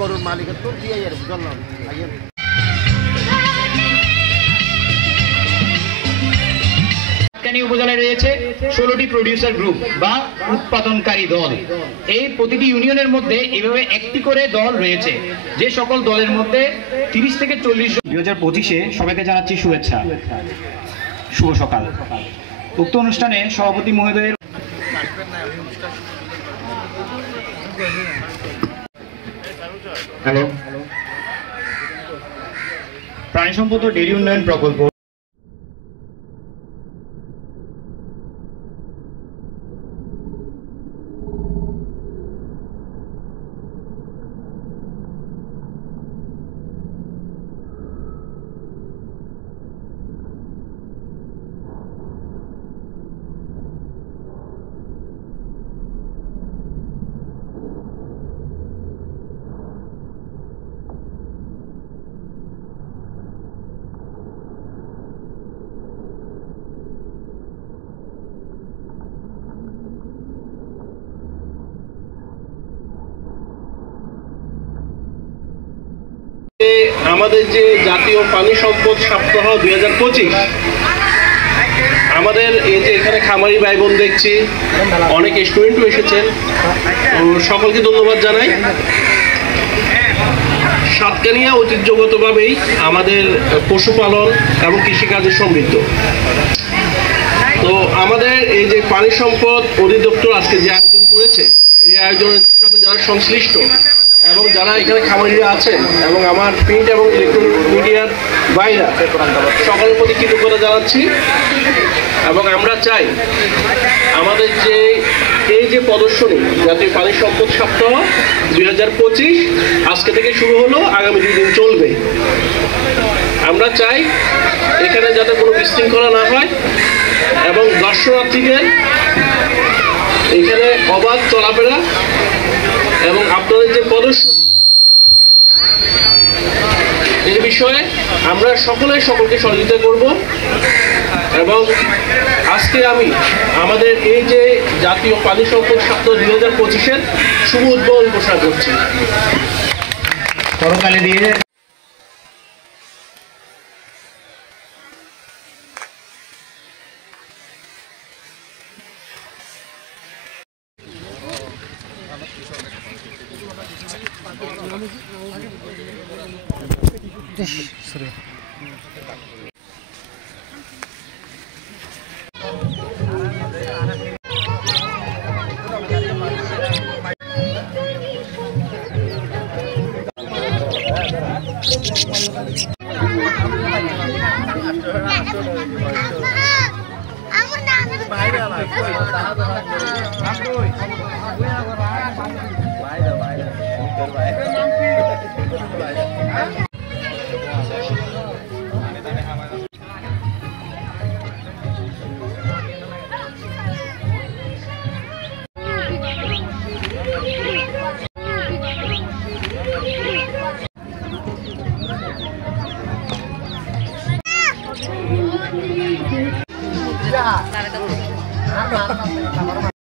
গরুর মালিকের তো দিয়ে জানলাম উপজেলায় রয়েছে 16টি প্রডিউসার গ্রুপ বা উৎপাদনকারী দল। এই প্রতিটি ইউনিয়নের মধ্যে এভাবে একটি করে দল রয়েছে, যে সকল দলের মধ্যে 30 থেকে 40 জন। 2025-এ সবাইকে জানাচ্ছি শুভেচ্ছা, শুভ সকাল। উক্ত অনুষ্ঠানে সভাপতি মহোদয়ের হ্যালো প্রাণী সম্পদ ও ডেইরি উন্নয়ন প্রকল্প আমাদের যে জাতীয় পানি সম্পদ সপ্তাহ 2025, আমাদের এই যে এখানে খামারি ভাই বোন দেখছি, অনেক স্টুডেন্টও এসেছেন, সকলকে ধন্যবাদ জানাই। সাতকানিয়া ঐতিহ্যগতভাবেই আমাদের পশুপালন এবং কৃষিকাজে সমৃদ্ধ। তো আমাদের এই যে পানি সম্পদ অধিদপ্তর আজকে যে আয়োজন করেছে, এই আয়োজনের সাথে যারা সংশ্লিষ্ট এবং যারা এখানে খামারিরা আছেন এবং আমার প্রিন্ট এবং ইলেকট্রনিক মিডিয়ার ভাইরা, সকলের প্রতি কৃতজ্ঞতা জানাচ্ছি। এবং আমরা চাই আমাদের যে এই যে প্রদর্শনী জাতীয় পানি সম্পদ সপ্তাহ 2025 আজকে থেকে শুরু হলো, আগামী 2 দিন চলবে। আমরা চাই এখানে যাতে কোনো বিশৃঙ্খলা না হয় এবং দর্শনার্থীদের এখানে অবাধ চলাফেরা এবং আপনাদের যে প্রদর্শনী, এই বিষয়ে আমরা সকলকে সহযোগিতা করব। এবং আজকে আমি আমাদের এই যে জাতীয় পানি সম্পদ সপ্তাহ 2025-এর শুভ উদ্বোধন ঘোষণা করছি। করতালি দিয়ে বাইরে